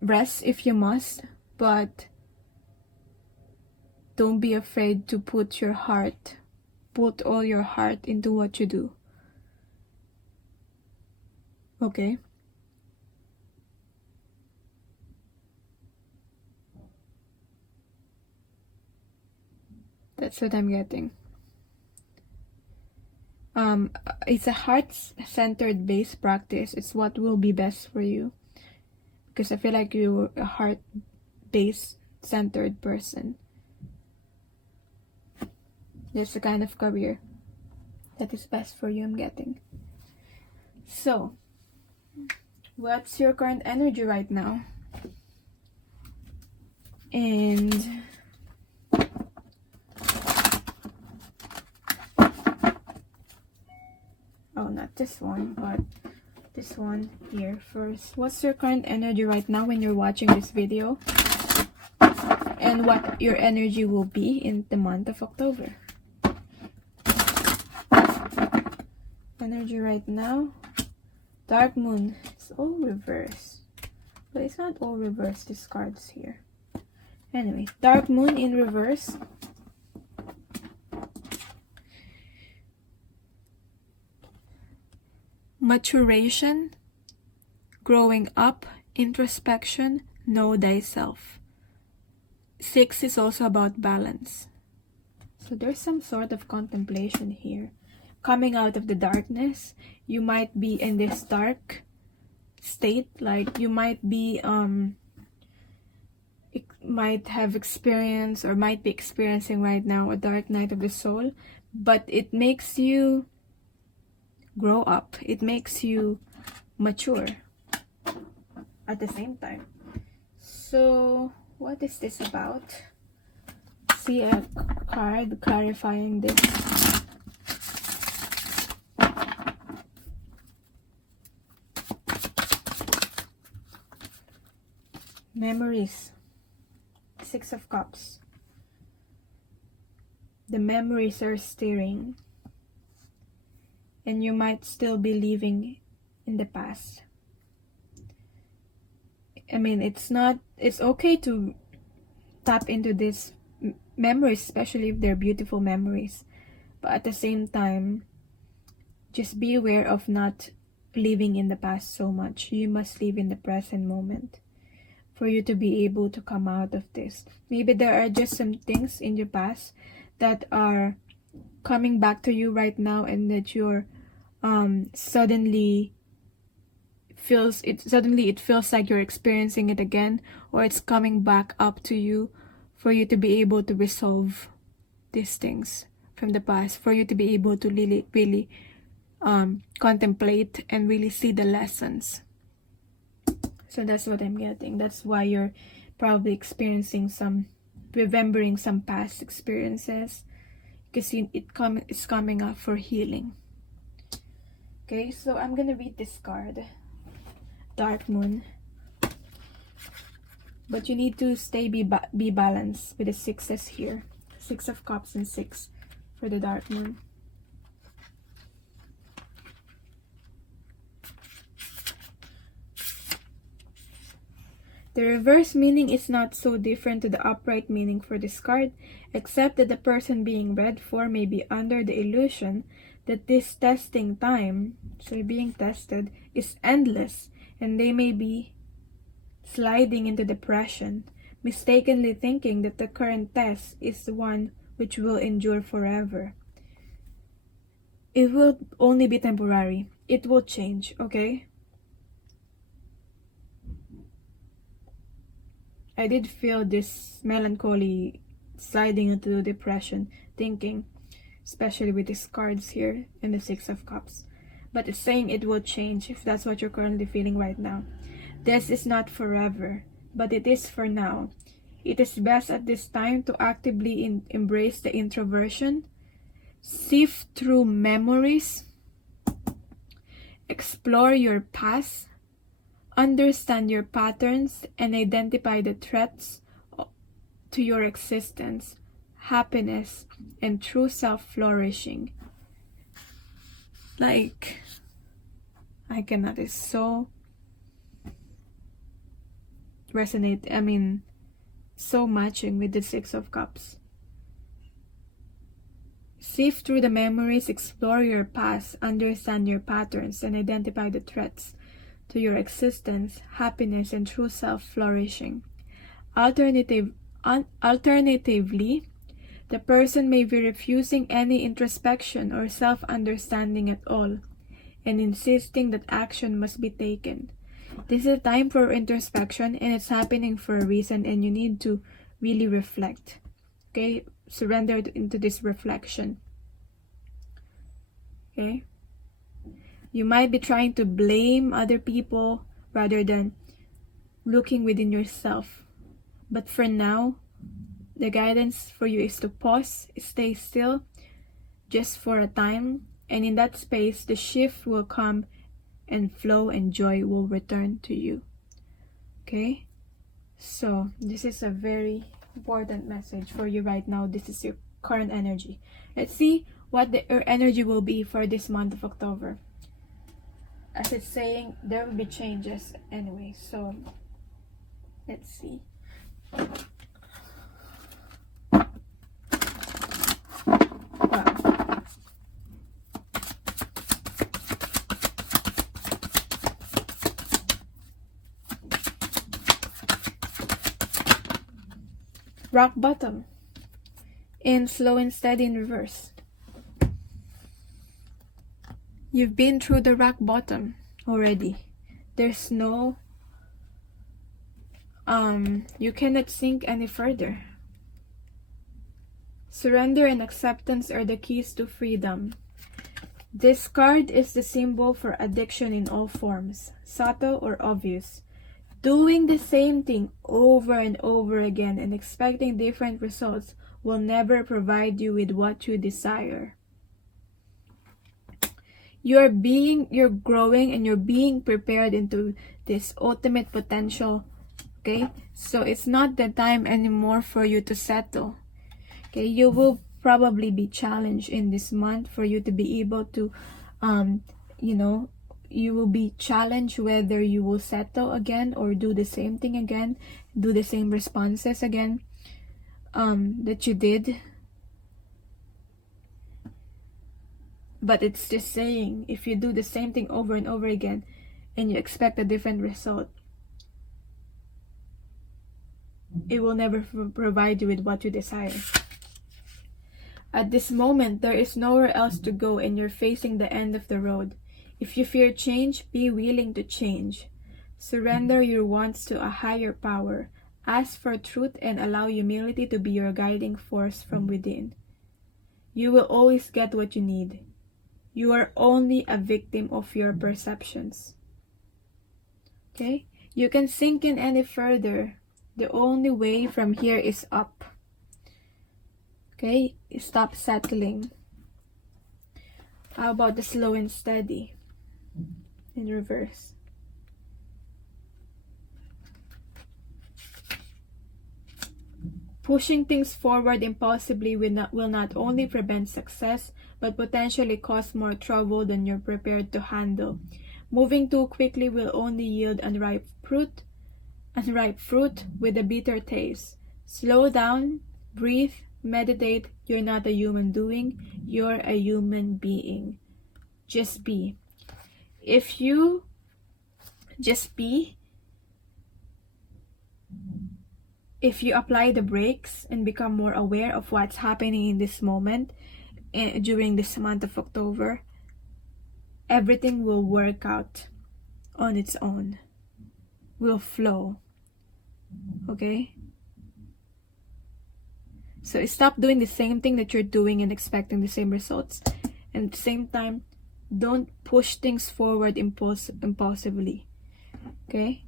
rest if you must, but don't be afraid to put all your heart into what you do. Okay? That's what I'm getting. It's a heart-centered based practice. It's what will be best for you. Because I feel like you're a heart-based centered person. That's the kind of career that is best for you, I'm getting. So, what's your current energy right now? And oh, not this one, but this one here first. What's your current energy right now when you're watching this video? And what your energy will be in the month of October. Energy right now. Dark Moon. It's all reversed. But it's not all reversed, these cards here. Anyway, Dark Moon in reverse. Maturation, growing up, introspection, know thyself. 6 is also about balance. So there's some sort of contemplation here. Coming out of the darkness, you might be in this dark state, like you might be might have experienced or might be experiencing right now a dark night of the soul, but it makes you grow up, it makes you mature at the same time. So what is this about? See a card clarifying this. Memories. 6 of Cups. The memories are stirring, and you might still be living in the past. I mean, it's okay to tap into these memories, especially if they're beautiful memories. But at the same time, just be aware of not living in the past so much. You must live in the present moment for you to be able to come out of this. Maybe there are just some things in your past that are coming back to you right now, and that you're suddenly it feels like you're experiencing it again, or it's coming back up to you for you to be able to resolve these things from the past, for you to be able to really contemplate and really see the lessons. So that's what I'm getting. That's why you're probably experiencing remembering some past experiences, because it's coming up for healing. Okay, so I'm gonna read this card, Dark Moon. But you need to be balanced with the 6s here. 6 of Cups and 6 for the Dark Moon. The reverse meaning is not so different to the upright meaning for this card, except that the person being read for may be under the illusion that this testing time, so being tested, is endless, and they may be sliding into depression, mistakenly thinking that the current test is the one which will endure forever. It will only be temporary. It will change, okay? I did feel this melancholy sliding into depression thinking, especially with these cards here and the 6 of Cups. But it's saying it will change if that's what you're currently feeling right now. This is not forever, but it is for now. It is best at this time to actively embrace the introversion, sift through memories, explore your past, understand your patterns, and identify the threats to your existence, happiness, and true self-flourishing. Like, I cannot, it's so so matching with the 6 of Cups. Sift through the memories, explore your past, understand your patterns, and identify the threats to your existence, happiness, and true self-flourishing. Alternatively, the person may be refusing any introspection or self-understanding at all, and insisting that action must be taken. This is a time for introspection, and it's happening for a reason, and you need to really reflect. Okay? surrender into this reflection. Okay? You might be trying to blame other people rather than looking within yourself. But for now, the guidance for you is to pause, stay still, just for a time. And in that space, the shift will come and flow and joy will return to you. Okay? So, this is a very important message for you right now. This is your current energy. Let's see what your energy will be for this month of October. As it's saying, there will be changes anyway. So, let's see. Wow. Rock bottom in slow and steady in reverse. You've been through the rock bottom already. There's no you cannot sink any further. Surrender and acceptance are the keys to freedom. This card is the symbol for addiction in all forms, subtle or obvious. Doing the same thing over and over again and expecting different results will never provide you with what you desire. You're growing and you're being prepared into this ultimate potential. Okay, so it's not the time anymore for you to settle. Okay, you will probably be challenged in this month for you to be able to, you will be challenged whether you will settle again or do the same thing again, do the same responses again that you did. But it's just saying, if you do the same thing over and over again and you expect a different result, it will never provide you with what you desire. At this moment, there is nowhere else to go and you're facing the end of the road. If you fear change, be willing to change. Surrender your wants to a higher power. Ask for truth and allow humility to be your guiding force from within. You will always get what you need. You are only a victim of your perceptions. Okay? You can sink in any further. The only way from here is up. Okay? Stop settling. How about the slow and steady? In reverse. Pushing things forward impulsively will not only prevent success, but potentially cause more trouble than you're prepared to handle. Moving too quickly will only yield unripe fruit with a bitter taste. Slow down, breathe, meditate. You're not a human doing, you're a human being. Just be. If you just be, if you apply the brakes and become more aware of what's happening in this moment, during this month of October, everything will work out on its own. Will flow. Okay? So stop doing the same thing that you're doing and expecting the same results. And at the same time, don't push things forward impulsively. Okay?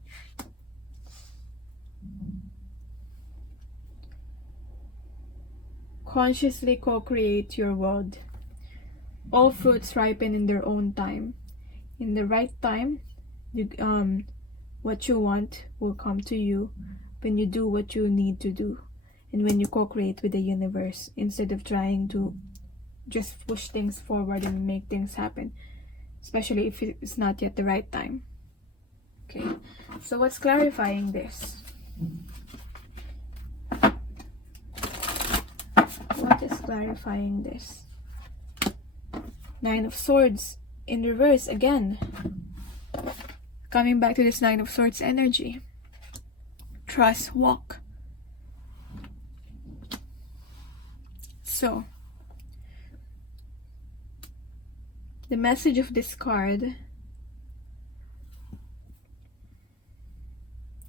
Consciously co-create your world. All fruits ripen in their own time. In the right time, what you want will come to you when you do what you need to do. And when you co-create with the universe, instead of trying to just push things forward and make things happen, especially if it's not yet the right time. Okay, so what's clarifying this? What is clarifying this? Nine of Swords in reverse again. Coming back to this Nine of Swords energy. Trust, walk. So, the message of this card,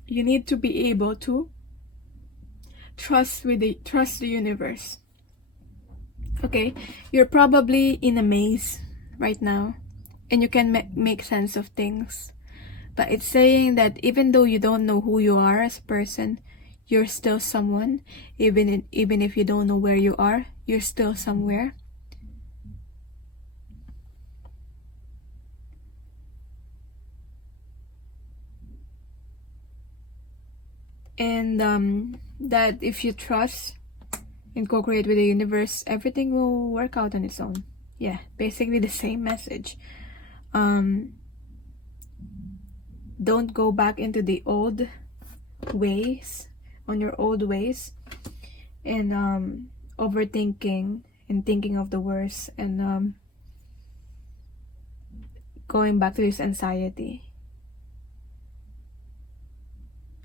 you need to be able to trust the universe. Okay, you're probably in a maze right now, and you can make sense of things. But it's saying that even though you don't know who you are as a person, you're still someone. Even if you don't know where you are, you're still somewhere. And that if you trust and co-create with the universe, everything will work out on its own. Yeah, basically the same message. Don't go back into the old ways, on your old ways, and overthinking and thinking of the worst, and going back to this anxiety.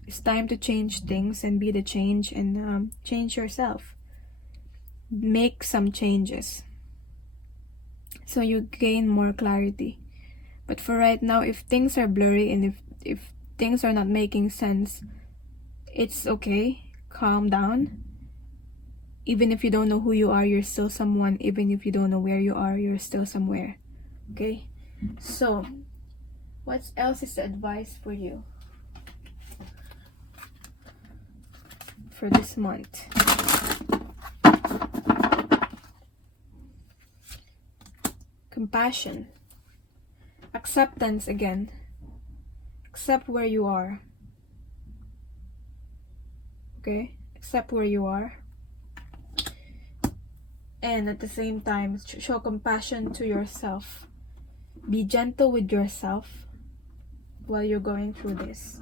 It's time to change things and be the change, and change yourself. Make some changes so you gain more clarity. But for right now, if things are blurry and if things are not making sense, it's okay. Calm down. Even if you don't know who you are, you're still someone. Even if you don't know where you are, you're still somewhere. Okay? So, what else is the advice for you for this month? Compassion. Acceptance again. Accept where you are. Okay? Accept where you are. And at the same time, show compassion to yourself. Be gentle with yourself while you're going through this.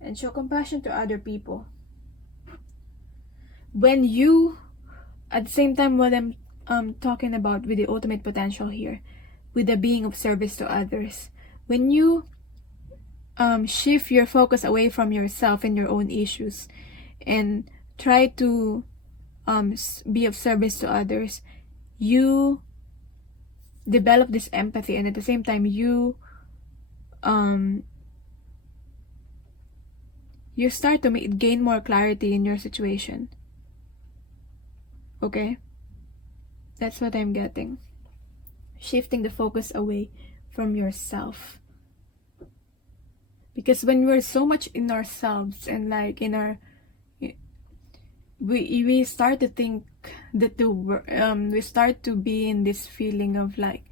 And show compassion to other people. When you, at the same time, what I'm talking about with the ultimate potential here, with the being of service to others, when you shift your focus away from yourself and your own issues and try to be of service to others, you develop this empathy, and at the same time you start to gain more clarity in your situation. Okay, that's what I'm getting. Shifting the focus away from yourself, because when we're so much in ourselves and like in our we start to think that we start to be in this feeling of like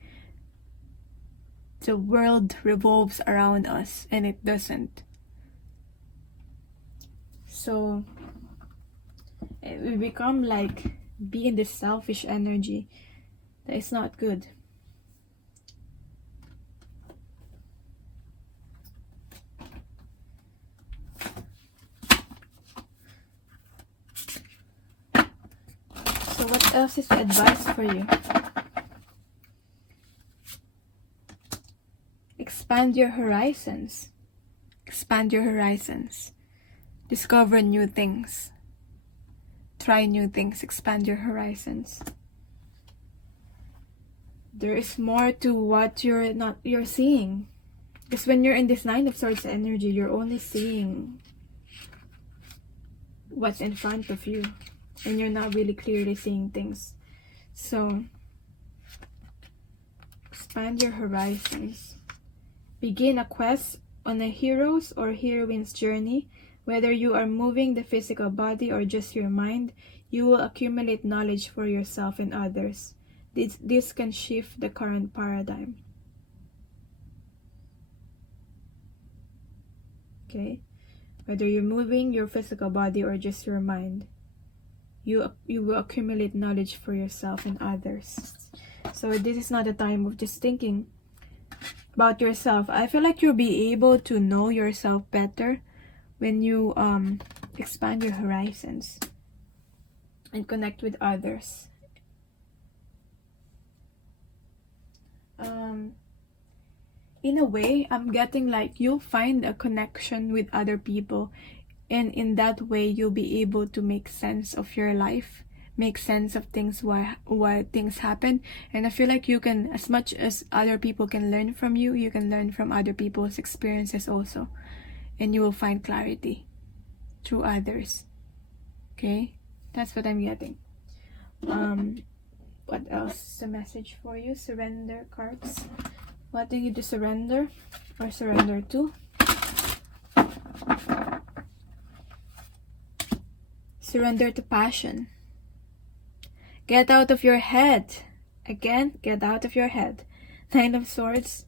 the world revolves around us, and it doesn't. So we become like be in this selfish energy that is not good. So what else is the advice for you? Expand your horizons. Expand your horizons. Discover new things. Try new things. Expand your horizons. There is more to what you're seeing. Because when you're in this Nine of Swords energy, you're only seeing what's in front of you, and you're not really clearly seeing things. So expand your horizons. Begin a quest on a hero's or heroine's journey. Whether you are moving the physical body or just your mind, you will accumulate knowledge for yourself and others. This can shift the current paradigm. Okay? Whether you're moving your physical body or just your mind, you will accumulate knowledge for yourself and others. So this is not a time of just thinking about yourself. I feel like you'll be able to know yourself better when you expand your horizons and connect with others. In a way, I'm getting like you'll find a connection with other people, and in that way you'll be able to make sense of your life, make sense of things, why things happen. And I feel like you can, as much as other people can learn from you, you can learn from other people's experiences also, and you will find clarity through others. Okay, that's what I'm getting. What else is a message for you? Surrender cards. What do you need to surrender or surrender to? Surrender to passion. Get out of your head. Again, get out of your head. Nine of Swords.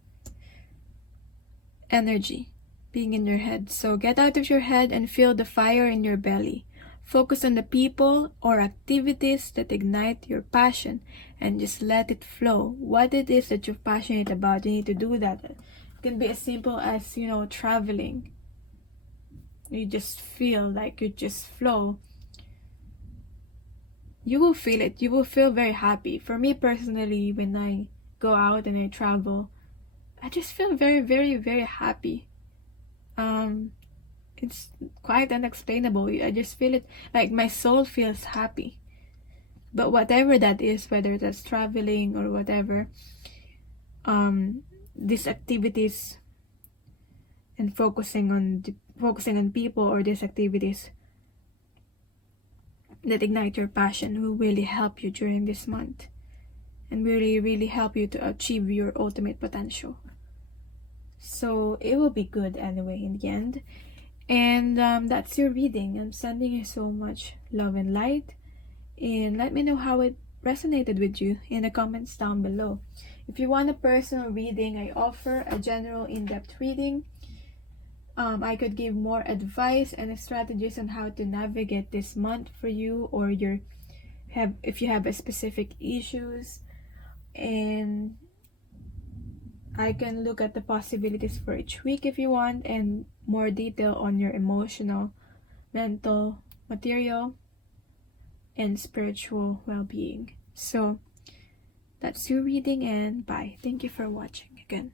Energy being in your head. So get out of your head and feel the fire in your belly. Focus on the people or activities that ignite your passion and just let it flow. What it is that you're passionate about, you need to do that. It can be as simple as, you know, traveling. You just feel like you just flow. You will feel it. You will feel very happy. For me personally, when I go out and I travel, I just feel very, very, very happy. It's quite unexplainable. I just feel it, like my soul feels happy. But whatever that is, whether that's traveling or whatever, these activities and focusing on people or these activities that ignite your passion will really help you during this month and really, really help you to achieve your ultimate potential. So it will be good anyway in the end. And that's your reading. I'm sending you so much love and light, and let me know how it resonated with you in the comments down below. If you want a personal reading, I offer a general in-depth reading. I could give more advice and strategies on how to navigate this month for you, or if you have a specific issues, and I can look at the possibilities for each week if you want, and more detail on your emotional, mental, material, and spiritual well-being. So that's your reading, and bye. Thank you for watching again.